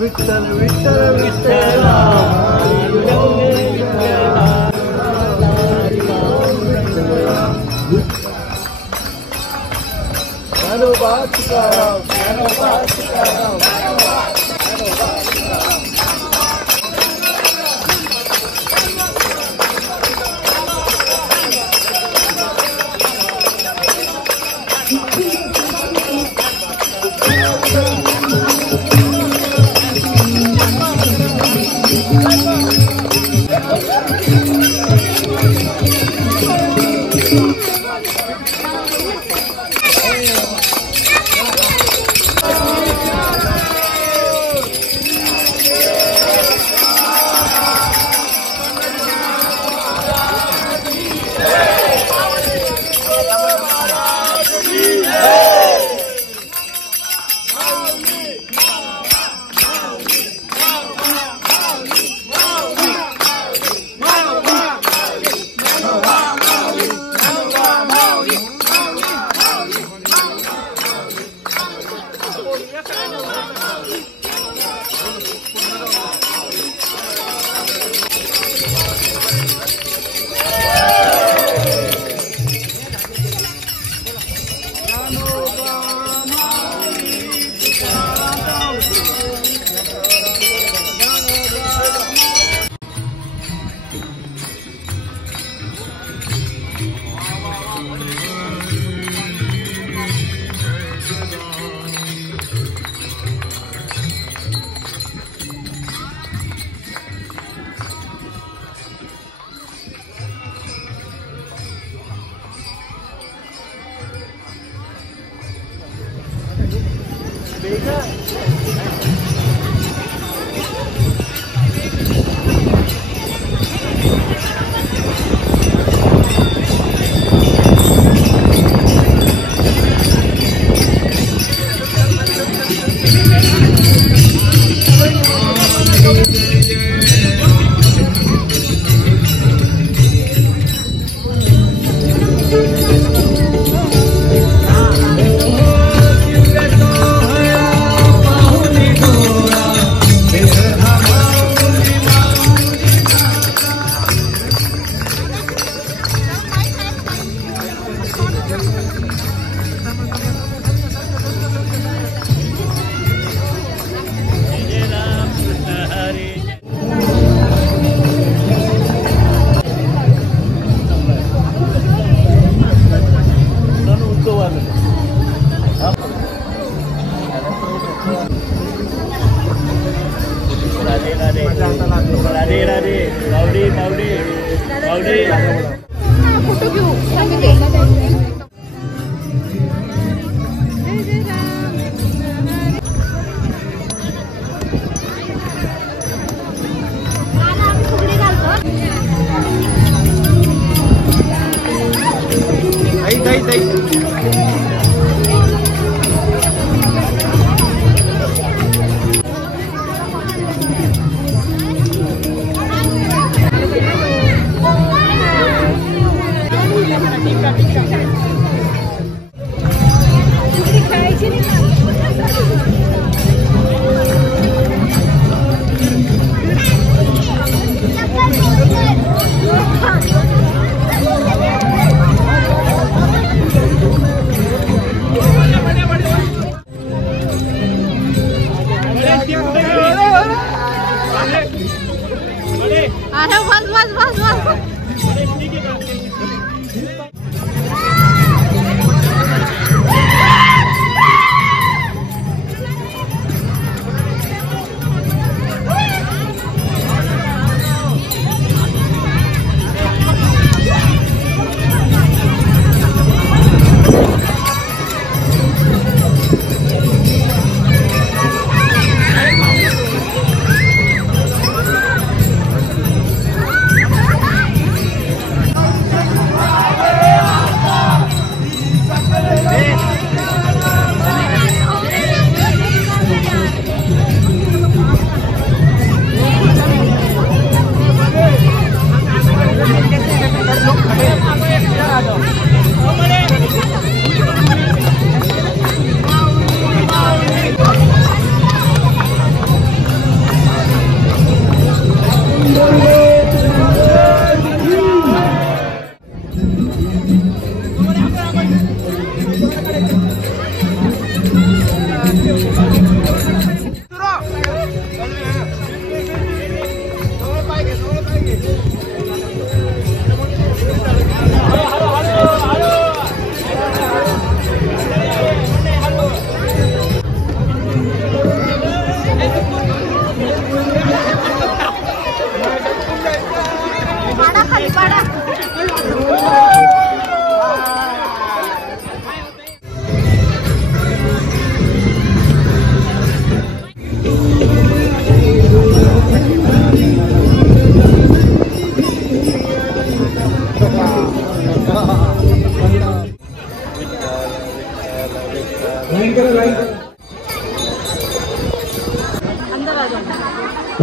विठ्ठल विठ्ठल विठ्ठल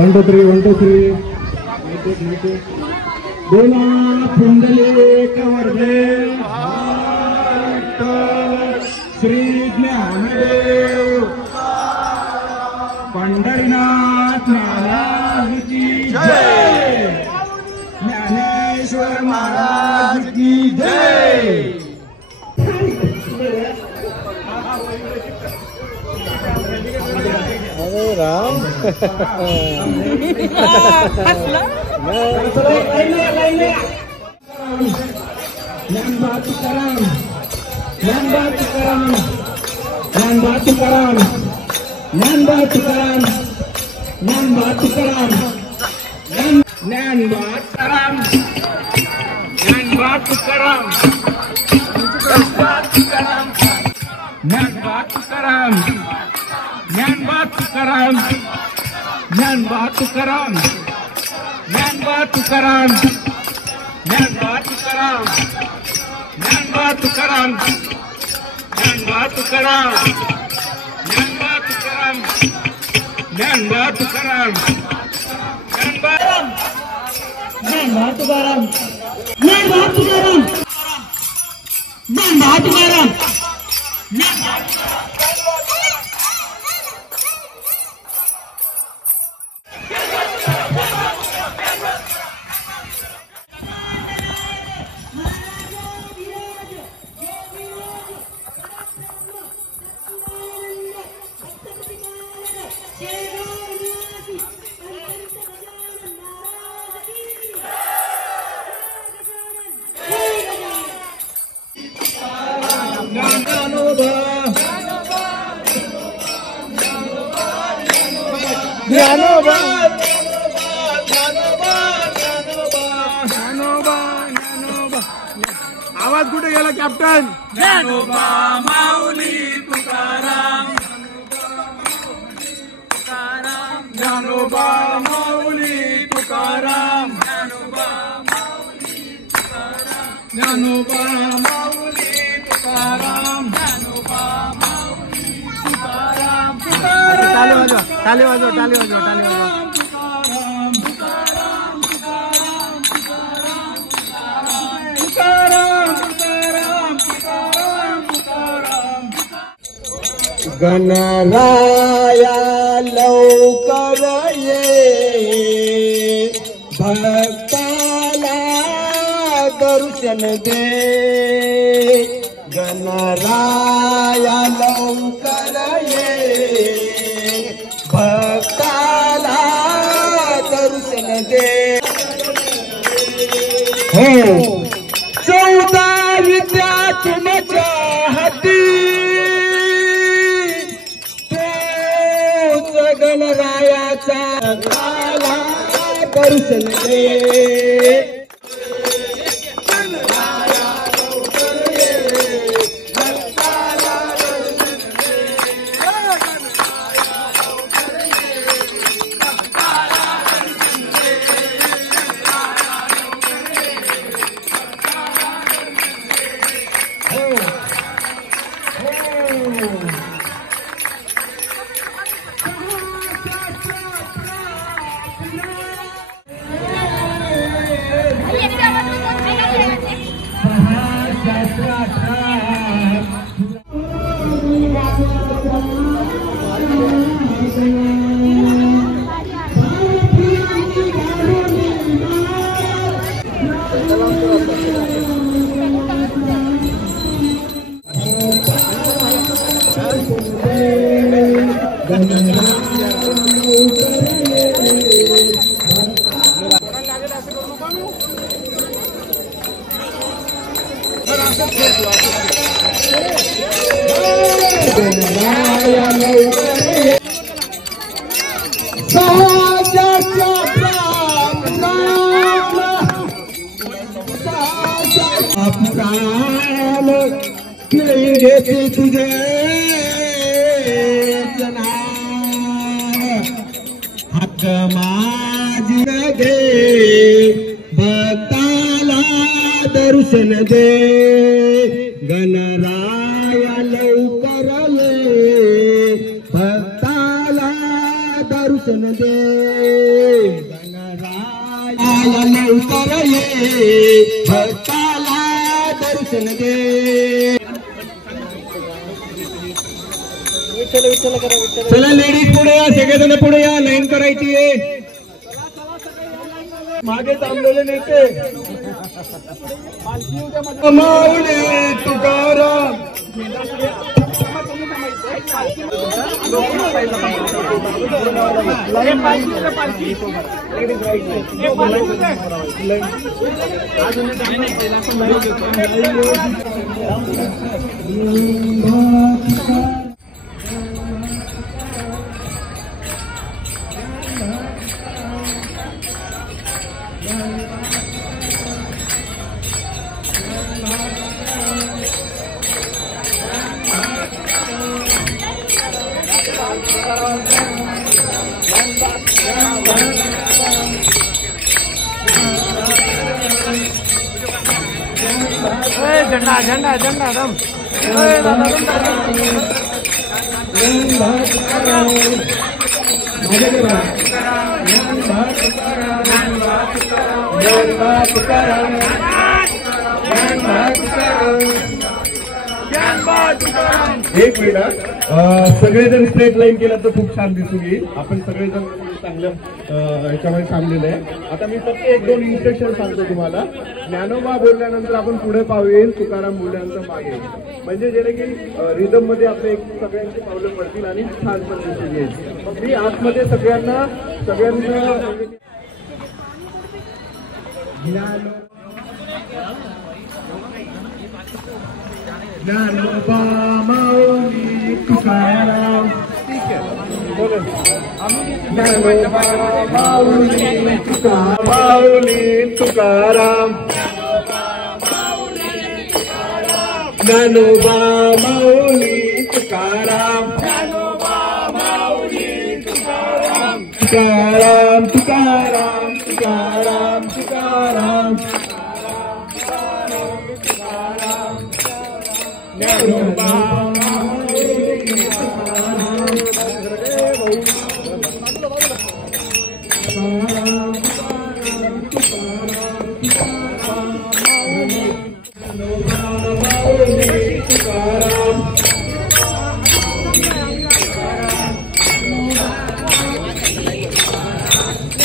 1 2 3 1 2 3 बोला पुंडलिक वरदे श्री ज्ञानदेव पंढरीनाथ महाराज की जय, ज्ञानेश्वर महाराज की जय। अरे राम आवाज कुठे गेला कॅप्टन? ज्ञानोबा माऊली तुकाराम, ज्ञानोबा माऊली तुकाराम, ज्ञानोबा माऊली तुकाराम, टाली वाजव गणराया लवकर ये, भक्ताला दर्शन दे, गणराया लवकर ये, भक्ताला दर्शन दे। हो 14 विद्या तुमच्या हाती, गणरायाचा काला दर्शन दे। तुझे हक्क माझी दे, भक्ताला दर्शन दे, गणराया लवकर ये, भक्ताला दर्शन दे। विठ्ठलाया लवकर ये भक्ताला दर्शन दे. चला लेडीज पुढे या, सगळेजण पुढे या, लाईन करायची आहे. मागे थांबलेले नेते माऊली तुकाराम. झंडा झंडा झंडा रम. एक मिनिट, सगळेजण स्ट्रेट लाईन केलं तर खूप छान दिसून येईल. आपण सगळेजण चांगलं ह्याच्यामध्ये थांबलेलं आहे. आता मी फक्त 1-2 इन्स्ट्रक्शन सांगतो तुम्हाला. ज्ञानोबा बोलल्यानंतर आपण पुढे पाहू येईल, तुकाराम बोलल्यानंतर मागे येईल. म्हणजे जेणे की रिदम मध्ये आपले सगळ्यांची पावलं पडतील आणि छान पण दिसून येईल. मग मी आतमध्ये सगळ्यांना ज्ञानोबा माऊली तुकाराम. ज्ञानोबा माऊली तुकाराम. माऊली तुकाराम. ज्ञानोबा माऊली तुकाराम. तुकाराम तुकाराम तुकाराम तुकाराम. ज्ञानोबा ज्ञानोबा माऊली तुकाराम.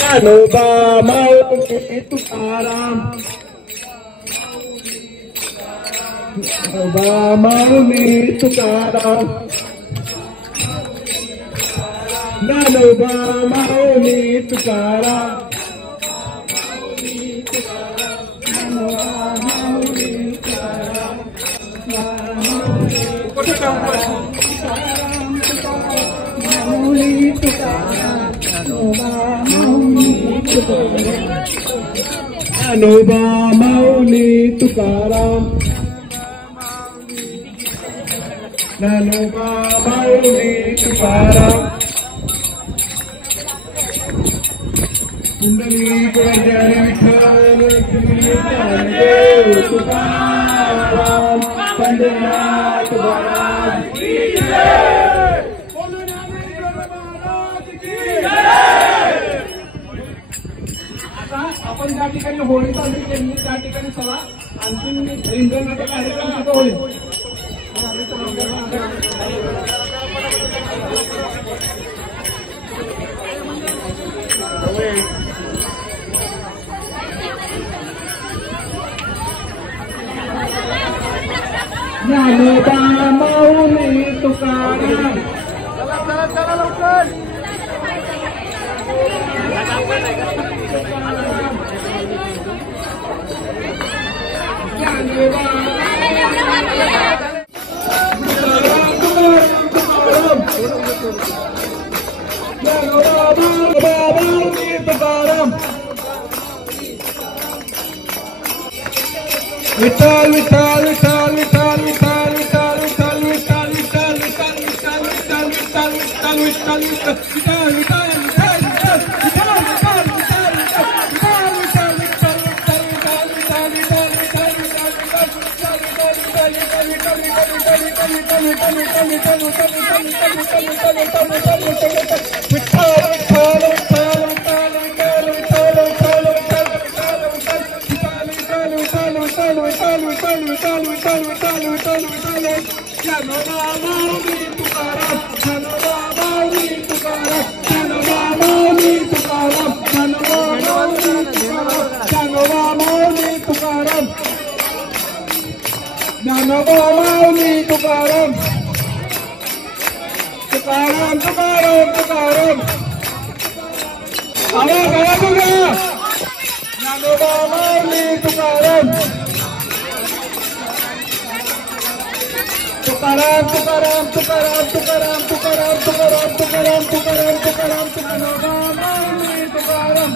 ज्ञानोबा माऊली तुकाराम. ज्ञानोबा माऊली तुकाराम. ज्ञानोबा माऊली तुकाराम. ज्ञानोबा माऊली तुकाराम. पुंडलिक वैद्य विठ्ठल देव तुकाराम. पंढरीनाथ महाराज की जय. आपण ज्या ठिकाणी होळी साजरी केली त्या ठिकाणी चला आणखी रिंगणाचा कार्यक्रम सुद्धा होईल. ज्ञानोबा माऊली तुकाराम. चला चला लवकर. विठ्ठल विठ्ठल विठ्ठल विठ्ठल विठ्ठल विठ्ठल विठ्ठल विठ्ठल विठ्ठल विठ्ठल विठ्ठल विठ्ठल विठ्ठल विठ्ठल विठ्ठल विठ्ठल विठ्ठल विठ्ठल विठ्ठल ज्ञानोबा माऊली तुकाराम ज्ञानोबा माऊली तुकाराम ज्ञानोबा माऊली तुकाराम ज्ञानोबा माऊली तुकाराम ज्ञानोबा माऊली तुकाराम ज्ञानोबा माऊली तुकाराम तुकाराम तुकाराम तुकाराम आवाज आवाज उघडा ज्ञानोबा माऊली तुकाराम तुकाराम तुकाराम तुकाराम तुकाराम तुकाराम तुकाराम तुकाराम तुकाराम तुकाराम ज्ञानोबा माऊली तुकाराम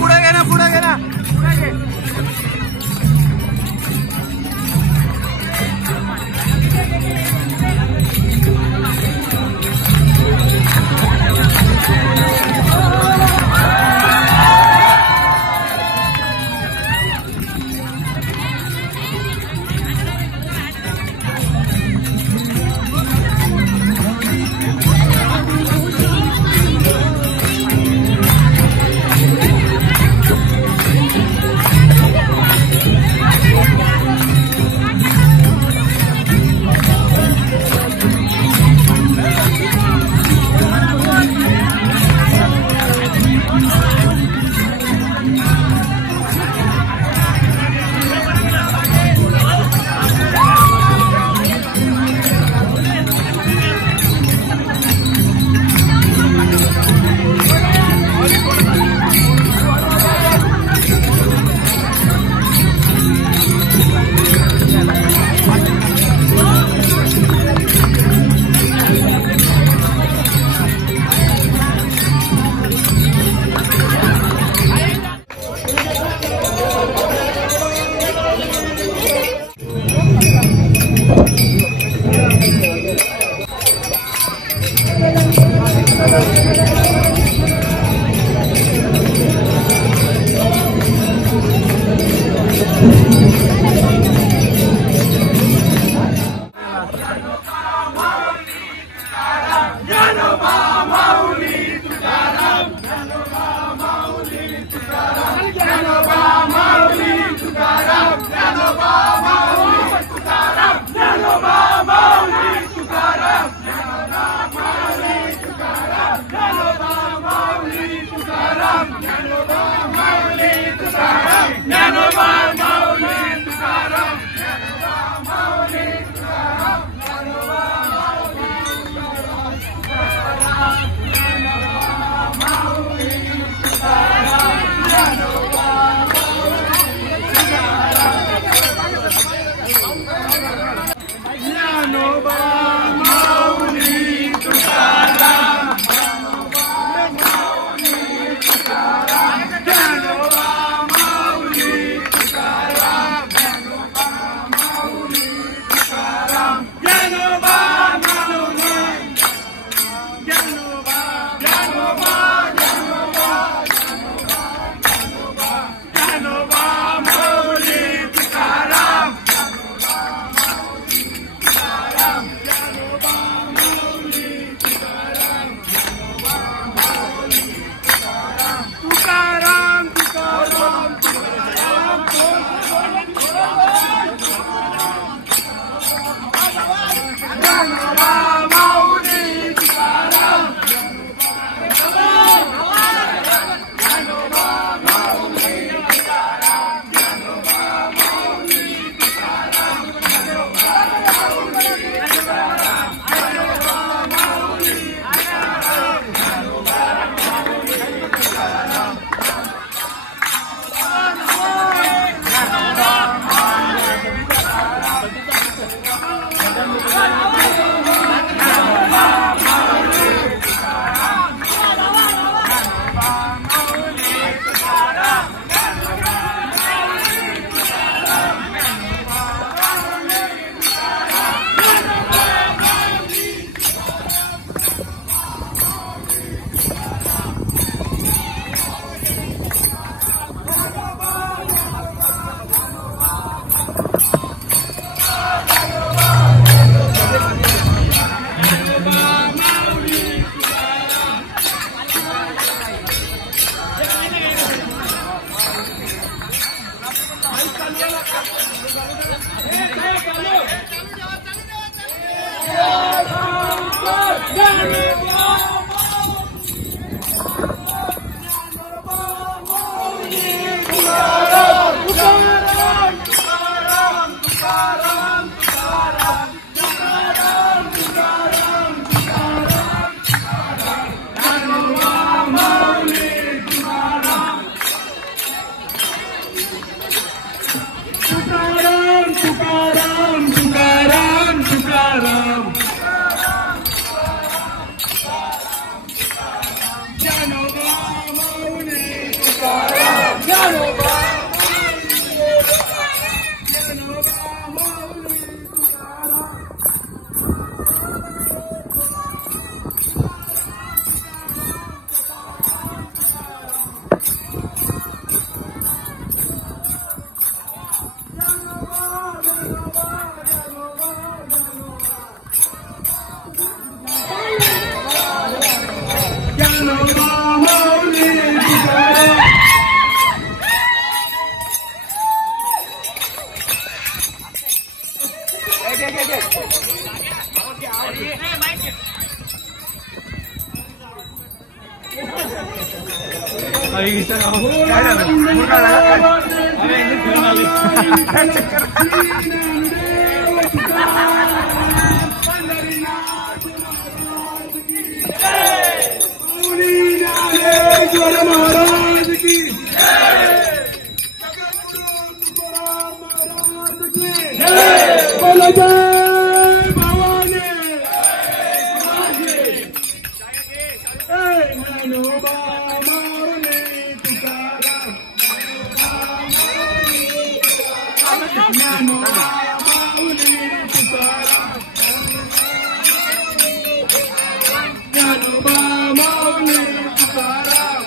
पुढे घे ना पुढे घे ना पुढे घे महाराज की बोलो जय भवानी ज्ञानोबा माऊली तुकाराम ज्ञानोबा माऊली तुकाराम ज्ञानोबा माऊली तुकाराम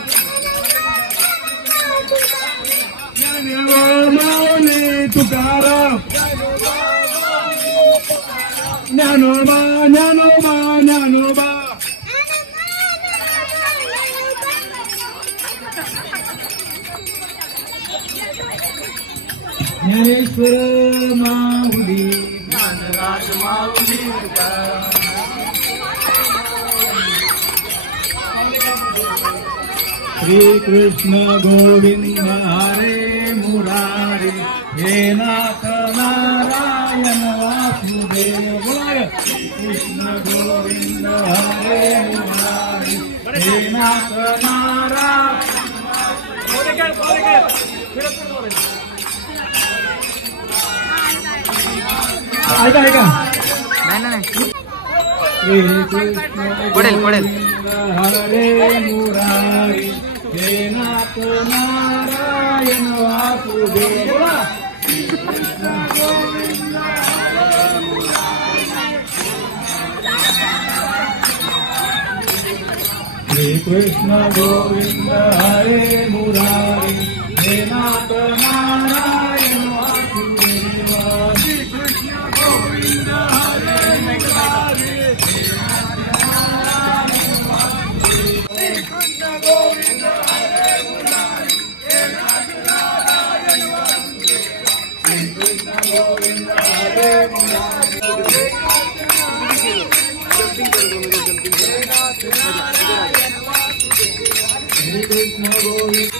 ज्ञानोबा माऊली तुकाराम ज्ञानोबा ज्ञानोबा ज्ञानोबा ज्ञानेश्वर माऊली ज्ञानराज माऊली श्री कृष्ण गोविंद हरे मुरारी हे नाथ नारायण वासुदेव कृष्ण गोविंद हरे मुरारी हे नाथ नारायण ऐका ऐका श्री कृष्ण पडेल हरे मुरारी हे नाथ नारायण वासुदेव श्री कृष्ण गोविंद हरे मुरारी हे नाथ नारायण वासुदेव श्री कृष्ण गोविंद हरे मुरारी गोविंद हरे मुरारी हे नाथ नारायण वासुदेव श्री कृष्ण गोविंद हरे मुरारी श्री कृष्ण गोविंद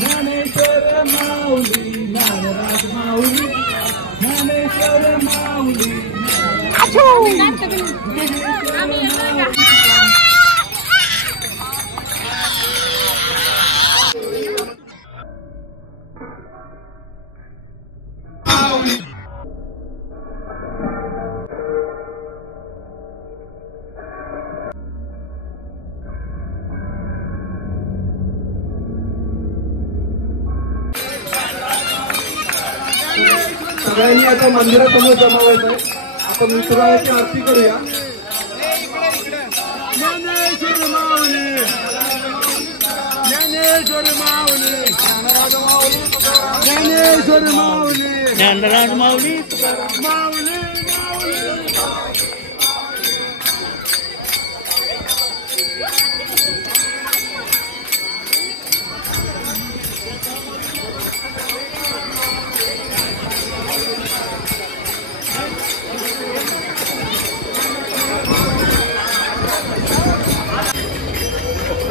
ज्ञानेश्वर माऊली ज्ञानराज माऊली ज्ञानेश्वर माऊली सगळ्यांनी आता मंदिरासमोर जमावायचं आहे. आपण विठुरायाची आरती करूया. ज्ञानेश्वर माऊली ज्ञानेश्वर माऊली ज्ञानेश्वर माऊली ज्ञानराज माऊली माऊली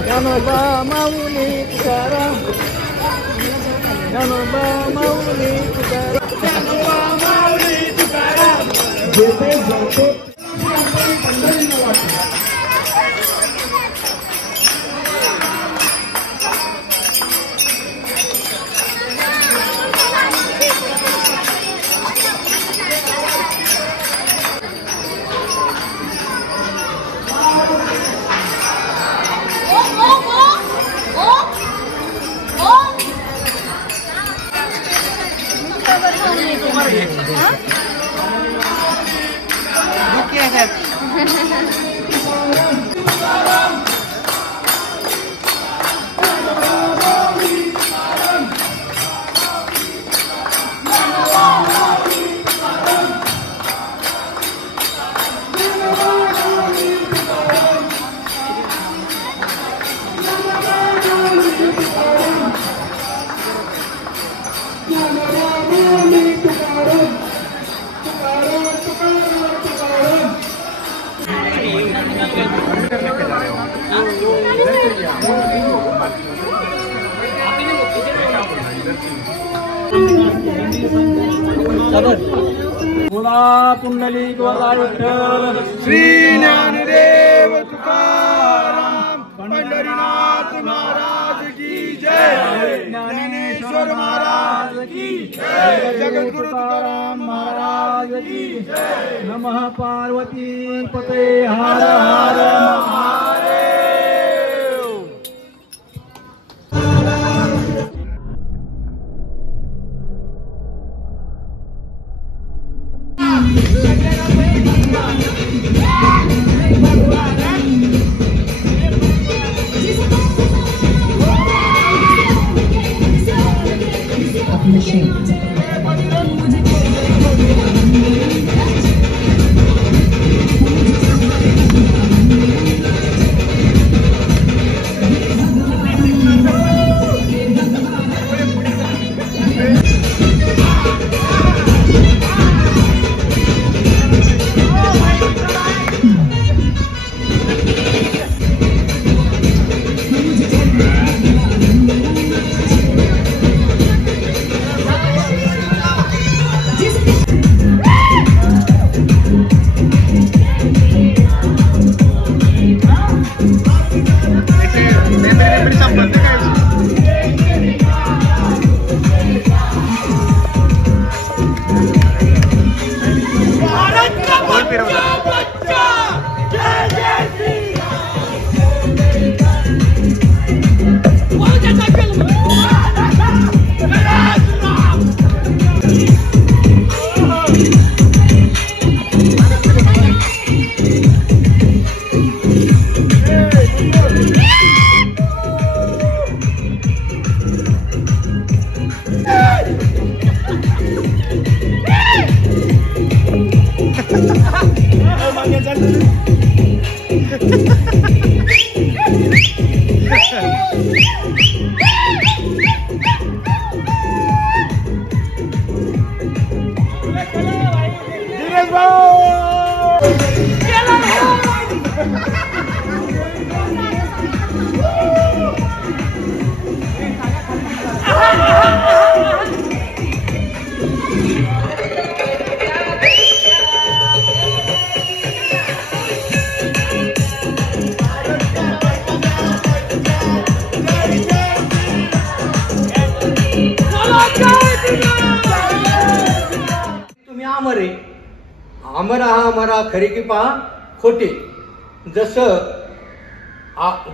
ज्ञानोबा माऊली तुकाराम ज्ञानोबा माऊली तुकाराम ज्ञानोबा माऊली तुकाराम जेथे जातो पंढरीला वाटतो. बोला पुंडलिक वरदा विठ्ठल श्री ज्ञानदेव तुकाराम पंढरीनाथ महाराज की जय, ज्ञानेश्वर महाराज की जय, जगद्गुरु तुकाराम महाराज की जय। नमः पार्वती पते हर हर महादेव। आमरा हा मरा खरे की पहा खोटे। जसं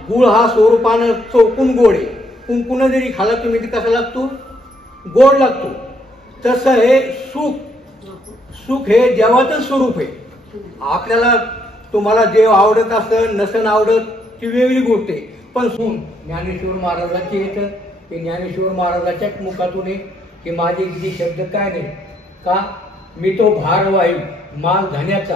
गुळ हा स्वरूपानं चौकून गोड आहे, कुंकुन जरी खाला तुम्ही कसा लागतो, गोड लागतो। तसं हे सुख हे देवाचं स्वरूप आहे। आपल्याला तुम्हाला देव आवडत असतं नसन आवडत ती वेगळी गोष्ट आहे, पण ज्ञानेश्वर महाराजांची येतं ते ज्ञानेश्वर महाराजाच्या मुखातून आहे की माझे जे शब्द काय नाही का, मी तो भारवायू माल धान्याचा